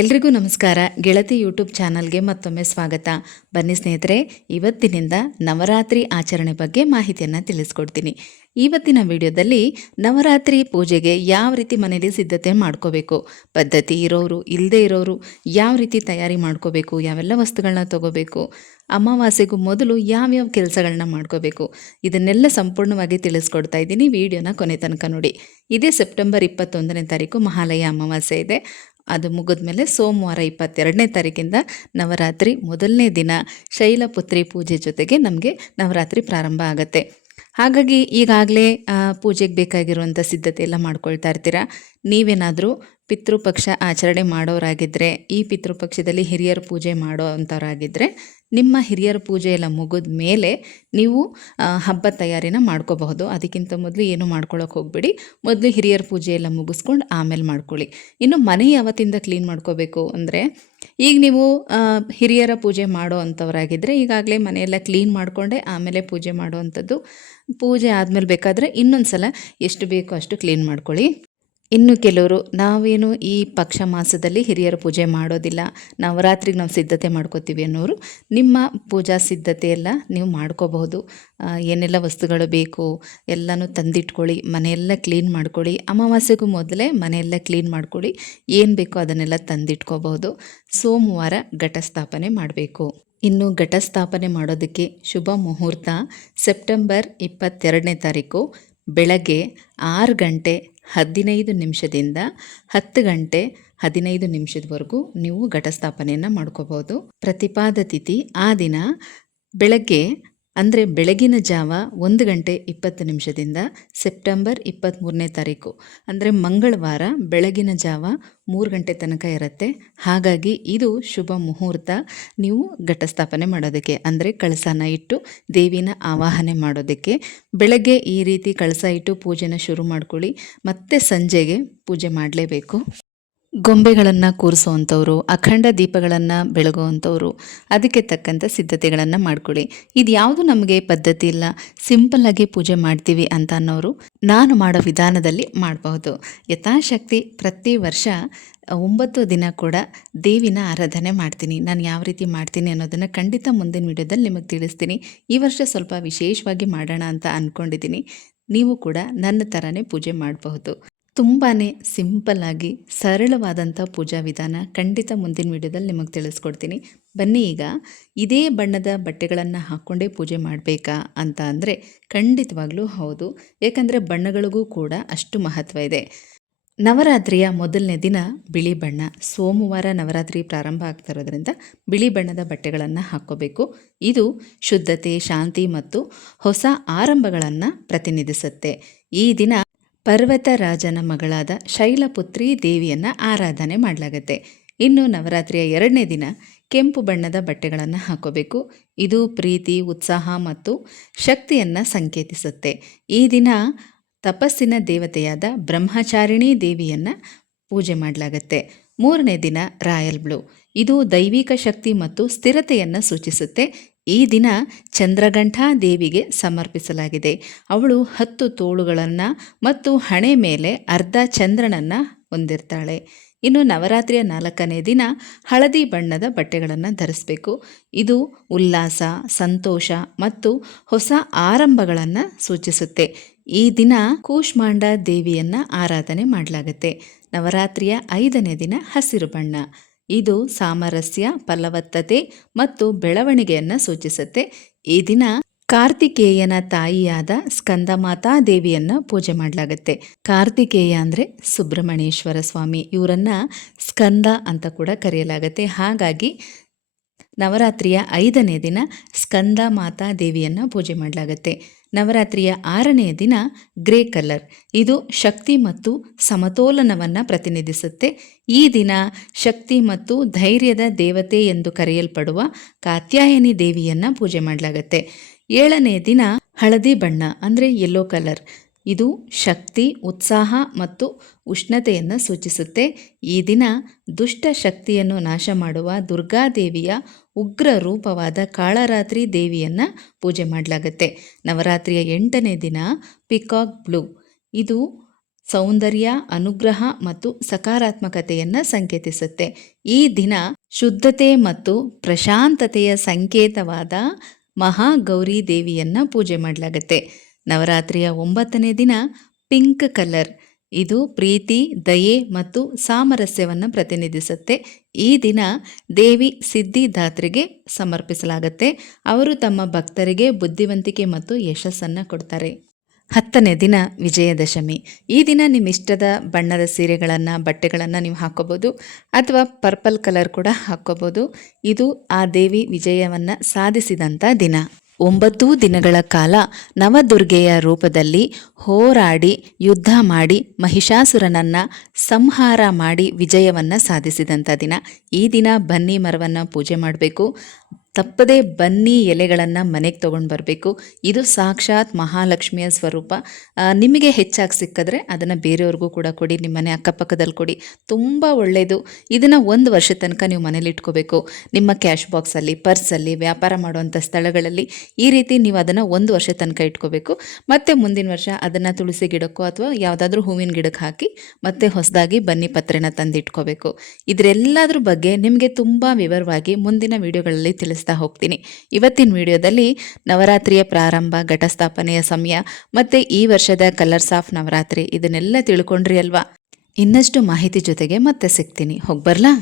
ಎಲ್ರಿಗೂ ನಮಸ್ಕಾರ. ಗೆಳತಿ ಯೂಟ್ಯೂಬ್ ಚಾನಲ್ಗೆ ಮತ್ತೊಮ್ಮೆ ಸ್ವಾಗತ. ಬನ್ನಿ ಸ್ನೇಹಿತರೆ, ಇವತ್ತಿನಿಂದ ನವರಾತ್ರಿ ಆಚರಣೆ ಬಗ್ಗೆ ಮಾಹಿತಿಯನ್ನು ತಿಳಿಸ್ಕೊಡ್ತೀನಿ. ಇವತ್ತಿನ ವಿಡಿಯೋದಲ್ಲಿ ನವರಾತ್ರಿ ಪೂಜೆಗೆ ಯಾವ ರೀತಿ ಮನೇಲಿ ಸಿದ್ಧತೆ ಮಾಡ್ಕೋಬೇಕು, ಪದ್ಧತಿ ಇರೋರು ಇಲ್ಲದೆ ಇರೋರು ಯಾವ ರೀತಿ ತಯಾರಿ ಮಾಡ್ಕೋಬೇಕು, ಯಾವೆಲ್ಲ ವಸ್ತುಗಳನ್ನ ತಗೋಬೇಕು, ಅಮಾವಾಸ್ಯೆಗೂ ಮೊದಲು ಯಾವ್ಯಾವ ಕೆಲಸಗಳನ್ನ ಮಾಡ್ಕೋಬೇಕು, ಇದನ್ನೆಲ್ಲ ಸಂಪೂರ್ಣವಾಗಿ ತಿಳಿಸ್ಕೊಡ್ತಾ ಇದ್ದೀನಿ. ವಿಡಿಯೋನ ಕೊನೆ ತನಕ ನೋಡಿ. ಇದೇ ಸೆಪ್ಟೆಂಬರ್ ಇಪ್ಪತ್ತೊಂದನೇ ತಾರೀಕು ಮಹಾಲಯ ಅಮಾವಾಸ್ಯೆ ಇದೆ. ಅದು ಮುಗಿದ್ಮೇಲೆ ಸೋಮವಾರ ಇಪ್ಪತ್ತೆರಡನೇ ತಾರೀಕಿಂದ ನವರಾತ್ರಿ ಮೊದಲನೇ ದಿನ ಶೈಲಪುತ್ರಿ ಪೂಜೆ ಜೊತೆಗೆ ನಮಗೆ ನವರಾತ್ರಿ ಪ್ರಾರಂಭ ಆಗುತ್ತೆ. ಹಾಗಾಗಿ ಈಗಾಗಲೇ ಪೂಜೆಗೆ ಬೇಕಾಗಿರುವಂಥ ಸಿದ್ಧತೆ ಎಲ್ಲ ಮಾಡ್ಕೊಳ್ತಾ ಇರ್ತೀರಾ? ನೀವೇನಾದರೂ ಪಿತೃಪಕ್ಷ ಆಚರಣೆ ಮಾಡೋರಾಗಿದ್ದರೆ ಈ ಪಿತೃಪಕ್ಷದಲ್ಲಿ ಹಿರಿಯರ ಪೂಜೆ ಮಾಡೋ ಅಂಥವರಾಗಿದ್ದರೆ ನಿಮ್ಮ ಹಿರಿಯರ ಪೂಜೆ ಎಲ್ಲ ಮುಗಿದ ಮೇಲೆ ನೀವು ಹಬ್ಬ ತಯಾರಿನ ಮಾಡ್ಕೋಬಹುದು. ಅದಕ್ಕಿಂತ ಮೊದಲು ಏನು ಮಾಡ್ಕೊಳ್ಳೋಕೆ ಹೋಗ್ಬೇಡಿ. ಮೊದಲು ಹಿರಿಯರ ಪೂಜೆ ಎಲ್ಲ ಮುಗಿಸ್ಕೊಂಡು ಆಮೇಲೆ ಮಾಡ್ಕೊಳ್ಳಿ. ಇನ್ನು ಮನೆ ಯಾವತ್ತಿಂದ ಕ್ಲೀನ್ ಮಾಡ್ಕೋಬೇಕು ಅಂದರೆ, ಈಗ ನೀವು ಹಿರಿಯರ ಪೂಜೆ ಮಾಡೋ ಅಂಥವರಾಗಿದ್ದರೆ ಈಗಾಗಲೇ ಮನೆಯೆಲ್ಲ ಕ್ಲೀನ್ ಮಾಡಿಕೊಂಡೆ ಆಮೇಲೆ ಪೂಜೆ ಮಾಡೋ ಅಂಥದ್ದು ಪೂಜೆ ಆದಮೇಲೆ ಬೇಕಾದರೆ ಇನ್ನೊಂದು ಸಲ ಎಷ್ಟು ಬೇಕೋ ಅಷ್ಟು ಕ್ಲೀನ್ ಮಾಡ್ಕೊಳ್ಳಿ. ಇನ್ನು ಕೆಲವರು, ನಾವೇನು ಈ ಪಕ್ಷ ಮಾಸದಲ್ಲಿ ಹಿರಿಯರ ಪೂಜೆ ಮಾಡೋದಿಲ್ಲ, ನವರಾತ್ರಿಗೆ ನಾವು ಸಿದ್ಧತೆ ಮಾಡ್ಕೋತೀವಿ ಅನ್ನೋರು, ನಿಮ್ಮ ಪೂಜಾ ಸಿದ್ಧತೆ ಎಲ್ಲ ನೀವು ಮಾಡ್ಕೋಬಹುದು. ಏನೆಲ್ಲ ವಸ್ತುಗಳು ಬೇಕು, ಎಲ್ಲನೂ ತಂದಿಟ್ಕೊಳ್ಳಿ, ಮನೆಯೆಲ್ಲ ಕ್ಲೀನ್ ಮಾಡ್ಕೊಳ್ಳಿ, ಅಮಾವಾಸ್ಯೆಗೂ ಮೊದಲೇ ಮನೆಯೆಲ್ಲ ಕ್ಲೀನ್ ಮಾಡ್ಕೊಳ್ಳಿ, ಏನು ಬೇಕೋ ಅದನ್ನೆಲ್ಲ ತಂದಿಟ್ಕೋಬಹುದು. ಸೋಮವಾರ ಘಟಸ್ಥಾಪನೆ ಮಾಡಬೇಕು. ಇನ್ನು ಘಟಸ್ಥಾಪನೆ ಮಾಡೋದಕ್ಕೆ ಶುಭ ಮುಹೂರ್ತ, ಸೆಪ್ಟೆಂಬರ್ ಇಪ್ಪತ್ತೆರಡನೇ ತಾರೀಕು, ಬೆಳಗ್ಗೆ ಆರು ಗಂಟೆ ಹದಿನೈದು ನಿಮಿಷದಿಂದ ಹತ್ತು ಗಂಟೆ ಹದಿನೈದು ನಿಮಿಷದವರೆಗೂ ನೀವು ಘಟಸ್ಥಾಪನೆಯನ್ನು ಮಾಡ್ಕೋಬೋದು ಪ್ರತಿಪಾದ ತಿಥಿ ಆ ದಿನ ಬೆಳಗ್ಗೆ ಅಂದರೆ ಬೆಳಗಿನ ಜಾವ ಒಂದು ಗಂಟೆ ಇಪ್ಪತ್ತು ನಿಮಿಷದಿಂದ ಸೆಪ್ಟೆಂಬರ್ ಇಪ್ಪತ್ತ್ಮೂರನೇ ತಾರೀಕು. ಅಂದರೆ ಮಂಗಳವಾರ ಬೆಳಗಿನ ಜಾವ ಮೂರು ಗಂಟೆ ತನಕ ಇರುತ್ತೆ. ಹಾಗಾಗಿ ಇದು ಶುಭ ಮುಹೂರ್ತ. ನೀವು ಘಟಸ್ಥಾಪನೆ ಮಾಡೋದಕ್ಕೆ, ಅಂದರೆ ಕಳಸನ ಇಟ್ಟು ದೇವಿನ ಆವಾಹನೆ ಮಾಡೋದಕ್ಕೆ ಬೆಳಗ್ಗೆ ಈ ರೀತಿ ಕಳಸ ಇಟ್ಟು ಪೂಜೆನ ಶುರು ಮಾಡ್ಕೊಳ್ಳಿ. ಮತ್ತೆ ಸಂಜೆಗೆ ಪೂಜೆ ಮಾಡಲೇಬೇಕು. ಗೊಂಬೆಗಳನ್ನು ಕೂರಿಸೋವಂಥವ್ರು, ಅಖಂಡ ದೀಪಗಳನ್ನು ಬೆಳಗುವಂಥವ್ರು, ಅದಕ್ಕೆ ತಕ್ಕಂಥ ಸಿದ್ಧತೆಗಳನ್ನು ಮಾಡ್ಕೊಳ್ಳಿ. ಇದು ಯಾವುದು ನಮಗೆ ಪದ್ಧತಿ ಇಲ್ಲ ಸಿಂಪಲ್ಲಾಗಿ ಪೂಜೆ ಮಾಡ್ತೀವಿ ಅಂತ ಅನ್ನೋರು ನಾನು ಮಾಡೋ ವಿಧಾನದಲ್ಲಿ ಮಾಡಬಹುದು. ಯಥಾಶಕ್ತಿ ಪ್ರತಿ ವರ್ಷ ಒಂಬತ್ತು ದಿನ ಕೂಡ ದೇವಿನ ಆರಾಧನೆ ಮಾಡ್ತೀನಿ. ನಾನು ಯಾವ ರೀತಿ ಮಾಡ್ತೀನಿ ಅನ್ನೋದನ್ನು ಖಂಡಿತ ಮುಂದಿನ ವಿಡಿಯೋದಲ್ಲಿ ನಿಮಗೆ ತಿಳಿಸ್ತೀನಿ. ಈ ವರ್ಷ ಸ್ವಲ್ಪ ವಿಶೇಷವಾಗಿ ಮಾಡೋಣ ಅಂತ ಅಂದ್ಕೊಂಡಿದ್ದೀನಿ ನೀವು ಕೂಡ ನನ್ನ ಥರನೇ ಪೂಜೆ ಮಾಡಬಹುದು. ತುಂಬಾ ಸಿಂಪಲ್ಲಾಗಿ ಸರಳವಾದಂಥ ಪೂಜಾ ವಿಧಾನ ಖಂಡಿತ ಮುಂದಿನ ವಿಡಿಯೋದಲ್ಲಿ ನಿಮಗೆ ತಿಳಿಸ್ಕೊಡ್ತೀನಿ. ಬನ್ನಿ ಈಗ, ಇದೇ ಬಣ್ಣದ ಬಟ್ಟೆಗಳನ್ನು ಹಾಕ್ಕೊಂಡೇ ಪೂಜೆ ಮಾಡಬೇಕಾ ಅಂತ ಅಂದರೆ ಖಂಡಿತವಾಗ್ಲೂ ಹೌದು. ಏಕೆಂದರೆ ಬಣ್ಣಗಳಿಗೂ ಕೂಡ ಅಷ್ಟು ಮಹತ್ವ ಇದೆ. ನವರಾತ್ರಿಯ ಮೊದಲನೇ ದಿನ ಬಿಳಿ ಬಣ್ಣ. ಸೋಮವಾರ ನವರಾತ್ರಿ ಪ್ರಾರಂಭ ಆಗ್ತಾ ಇರೋದ್ರಿಂದ ಬಿಳಿ ಬಣ್ಣದ ಬಟ್ಟೆಗಳನ್ನು ಹಾಕ್ಕೋಬೇಕು. ಇದು ಶುದ್ಧತೆ, ಶಾಂತಿ ಮತ್ತು ಹೊಸ ಆರಂಭಗಳನ್ನು ಪ್ರತಿನಿಧಿಸುತ್ತೆ. ಈ ದಿನ ಪರ್ವತರಾಜನ ಮಗಳಾದ ಶೈಲಪುತ್ರಿ ದೇವಿಯನ್ನು ಆರಾಧನೆ ಮಾಡಲಾಗತ್ತೆ. ಇನ್ನು ನವರಾತ್ರಿಯ ಎರಡನೇ ದಿನ ಕೆಂಪು ಬಣ್ಣದ ಬಟ್ಟೆಗಳನ್ನು ಹಾಕೋಬೇಕು. ಇದು ಪ್ರೀತಿ, ಉತ್ಸಾಹ ಮತ್ತು ಶಕ್ತಿಯನ್ನು ಸಂಕೇತಿಸುತ್ತೆ. ಈ ದಿನ ತಪಸ್ಸಿನ ದೇವತೆಯಾದ ಬ್ರಹ್ಮಚಾರಿಣಿ ದೇವಿಯನ್ನು ಪೂಜೆ ಮಾಡಲಾಗತ್ತೆ. ಮೂರನೇ ದಿನ ರಾಯಲ್ ಬ್ಲೂ. ಇದು ದೈವಿಕ ಶಕ್ತಿ ಮತ್ತು ಸ್ಥಿರತೆಯನ್ನು ಸೂಚಿಸುತ್ತೆ. ಈ ದಿನ ಚಂದ್ರಗಂಠಾ ದೇವಿಗೆ ಸಮರ್ಪಿಸಲಾಗಿದೆ. ಅವಳು ಹತ್ತು ತೋಳುಗಳನ್ನು ಮತ್ತು ಹಣೆ ಮೇಲೆ ಅರ್ಧ ಚಂದ್ರನನ್ನು ಹೊಂದಿರ್ತಾಳೆ. ಇನ್ನು ನವರಾತ್ರಿಯ ನಾಲ್ಕನೇ ದಿನ ಹಳದಿ ಬಣ್ಣದ ಬಟ್ಟೆಗಳನ್ನು ಧರಿಸಬೇಕು. ಇದು ಉಲ್ಲಾಸ, ಸಂತೋಷ ಮತ್ತು ಹೊಸ ಆರಂಭಗಳನ್ನು ಸೂಚಿಸುತ್ತೆ. ಈ ದಿನ ಕೂಷ್ಮಾಂಡ ದೇವಿಯನ್ನು ಆರಾಧನೆ ಮಾಡಲಾಗುತ್ತೆ. ನವರಾತ್ರಿಯ ಐದನೇ ದಿನ ಹಸಿರು ಬಣ್ಣ. ಇದು ಸಾಮರಸ್ಯ, ಫಲವತ್ತತೆ ಮತ್ತು ಬೆಳವಣಿಗೆಯನ್ನು ಸೂಚಿಸುತ್ತೆ. ಈ ದಿನ ಕಾರ್ತಿಕೇಯನ ತಾಯಿಯಾದ ಸ್ಕಂದಮಾತಾ ದೇವಿಯನ್ನ ಪೂಜೆ ಮಾಡಲಾಗುತ್ತೆ. ಕಾರ್ತಿಕೇಯ ಅಂದರೆ ಸುಬ್ರಹ್ಮಣ್ಯೇಶ್ವರ ಸ್ವಾಮಿ. ಇವರನ್ನ ಸ್ಕಂದ ಅಂತ ಕೂಡ ಕರೆಯಲಾಗುತ್ತೆ. ಹಾಗಾಗಿ ನವರಾತ್ರಿಯ ಐದನೇ ದಿನ ಸ್ಕಂದ ಮಾತಾ ದೇವಿಯನ್ನು ಪೂಜೆ ಮಾಡಲಾಗುತ್ತೆ. ನವರಾತ್ರಿಯ ಆರನೆಯ ದಿನ ಗ್ರೇ ಕಲರ್. ಇದು ಶಕ್ತಿ ಮತ್ತು ಸಮತೋಲನವನ್ನು ಪ್ರತಿನಿಧಿಸುತ್ತೆ. ಈ ದಿನ ಶಕ್ತಿ ಮತ್ತು ಧೈರ್ಯದ ದೇವತೆ ಎಂದು ಕರೆಯಲ್ಪಡುವ ಕಾತ್ಯಾಯನಿ ದೇವಿಯನ್ನು ಪೂಜೆ ಮಾಡಲಾಗುತ್ತೆ. ಏಳನೇ ದಿನ ಹಳದಿ ಬಣ್ಣ, ಅಂದರೆ ಯೆಲ್ಲೋ ಕಲರ್ ಇದು ಶಕ್ತಿ, ಉತ್ಸಾಹ ಮತ್ತು ಉಷ್ಣತೆಯನ್ನು ಸೂಚಿಸುತ್ತೆ. ಈ ದಿನ ದುಷ್ಟ ಶಕ್ತಿಯನ್ನು ನಾಶ ಮಾಡುವ ದುರ್ಗಾದೇವಿಯ ಉಗ್ರ ರೂಪವಾದ ಕಾಳರಾತ್ರಿ ದೇವಿಯನ್ನು ಪೂಜೆ ಮಾಡಲಾಗುತ್ತೆ. ನವರಾತ್ರಿಯ ಎಂಟನೇ ದಿನ ಪಿಕಾಕ್ ಬ್ಲೂ. ಇದು ಸೌಂದರ್ಯ, ಅನುಗ್ರಹ ಮತ್ತು ಸಕಾರಾತ್ಮಕತೆಯನ್ನು ಸಂಕೇತಿಸುತ್ತೆ. ಈ ದಿನ ಶುದ್ಧತೆ ಮತ್ತು ಪ್ರಶಾಂತತೆಯ ಸಂಕೇತವಾದ ಮಹಾಗೌರಿ ದೇವಿಯನ್ನು ಪೂಜೆ ಮಾಡಲಾಗುತ್ತೆ. ನವರಾತ್ರಿಯ ಒಂಬತ್ತನೇ ದಿನ ಪಿಂಕ್ ಕಲರ್. ಇದು ಪ್ರೀತಿ, ದಯೆ ಮತ್ತು ಸಾಮರಸ್ಯವನ್ನು ಪ್ರತಿನಿಧಿಸುತ್ತೆ. ಈ ದಿನ ದೇವಿ ಸಿದ್ಧಿದಾತ್ರಿಗೆ ಸಮರ್ಪಿಸಲಾಗುತ್ತೆ. ಅವರು ತಮ್ಮ ಭಕ್ತರಿಗೆ ಬುದ್ಧಿವಂತಿಕೆ ಮತ್ತು ಯಶಸ್ಸನ್ನು ಕೊಡ್ತಾರೆ. ಹತ್ತನೇ ದಿನ ವಿಜಯದಶಮಿ. ಈ ದಿನ ನಿಮ್ಮ ಇಷ್ಟದ ಬಣ್ಣದ ಸೀರೆಗಳನ್ನು, ಬಟ್ಟೆಗಳನ್ನು ನೀವು ಹಾಕೋಬೋದು ಅಥವಾ ಪರ್ಪಲ್ ಕಲರ್ ಕೂಡ ಹಾಕ್ಕೋಬೋದು ಇದು ಆ ದೇವಿ ವಿಜಯವನ್ನು ಸಾಧಿಸಿದಂಥ ದಿನ. ಒಂಬತ್ತು ದಿನಗಳ ಕಾಲ ನವದುರ್ಗೆಯ ರೂಪದಲ್ಲಿ ಹೋರಾಡಿ, ಯುದ್ಧ ಮಾಡಿ, ಮಹಿಷಾಸುರನನ್ನು ಸಂಹಾರ ಮಾಡಿ ವಿಜಯವನ್ನು ಸಾಧಿಸಿದಂಥ ದಿನ. ಈ ದಿನ ಬನ್ನಿ ಮರವನ್ನು ಪೂಜೆ ಮಾಡಬೇಕು. ತಪ್ಪದೇ ಬನ್ನಿ ಎಲೆಗಳನ್ನು ಮನೆಗೆ ತೊಗೊಂಡು ಬರಬೇಕು. ಇದು ಸಾಕ್ಷಾತ್ ಮಹಾಲಕ್ಷ್ಮಿಯ ಸ್ವರೂಪ. ನಿಮಗೆ ಹೆಚ್ಚಾಗಿ ಸಿಕ್ಕಿದ್ರೆ ಅದನ್ನು ಬೇರೆಯವ್ರಿಗೂ ಕೂಡ ಕೊಡಿ ನಿಮ್ಮ ಮನೆ ಅಕ್ಕಪಕ್ಕದಲ್ಲಿ ಕೊಡಿ. ತುಂಬ ಒಳ್ಳೆಯದು ಇದನ್ನು ಒಂದು ವರ್ಷ ತನಕ ನೀವು ಮನೇಲಿ ಇಟ್ಕೋಬೇಕು. ನಿಮ್ಮ ಕ್ಯಾಶ್ ಬಾಕ್ಸಲ್ಲಿ ಪರ್ಸಲ್ಲಿ ವ್ಯಾಪಾರ ಮಾಡುವಂಥ ಸ್ಥಳಗಳಲ್ಲಿ ಈ ರೀತಿ ನೀವು ಅದನ್ನು ಒಂದು ವರ್ಷ ತನಕ ಇಟ್ಕೋಬೇಕು. ಮತ್ತು ಮುಂದಿನ ವರ್ಷ ಅದನ್ನು ತುಳಸಿ ಗಿಡಕ್ಕೋ ಅಥವಾ ಯಾವುದಾದ್ರೂ ಹೂವಿನ ಗಿಡಕ್ಕೆ ಹಾಕಿ ಮತ್ತೆ ಹೊಸದಾಗಿ ಬನ್ನಿ ಪತ್ರೆನ ತಂದಿಟ್ಕೋಬೇಕು. ಇದರೆಲ್ಲದ್ರ ಬಗ್ಗೆ ನಿಮಗೆ ತುಂಬ ವಿವರವಾಗಿ ಮುಂದಿನ ವಿಡಿಯೋಗಳಲ್ಲಿ ತಿಳಿಸ್ತಾ ಹೋಗ್ತೀನಿ. ಇವತ್ತಿನ ವಿಡಿಯೋದಲ್ಲಿ ನವರಾತ್ರಿಯ ಪ್ರಾರಂಭ, ಘಟಸ್ಥಾಪನೆಯ ಸಮಯ ಮತ್ತು ಈ ವರ್ಷದ ಕಲರ್ಸ್ ಆಫ್ ನವರಾತ್ರಿ ಇದನ್ನೆಲ್ಲ ತಿಳ್ಕೊಂಡ್ರಿ ಅಲ್ವಾ? ಇನ್ನಷ್ಟು ಮಾಹಿತಿ ಜೊತೆಗೆ ಮತ್ತೆ ಸಿಗ್ತೀನಿ. ಹೋಗ್ಬರ್ಲಾ?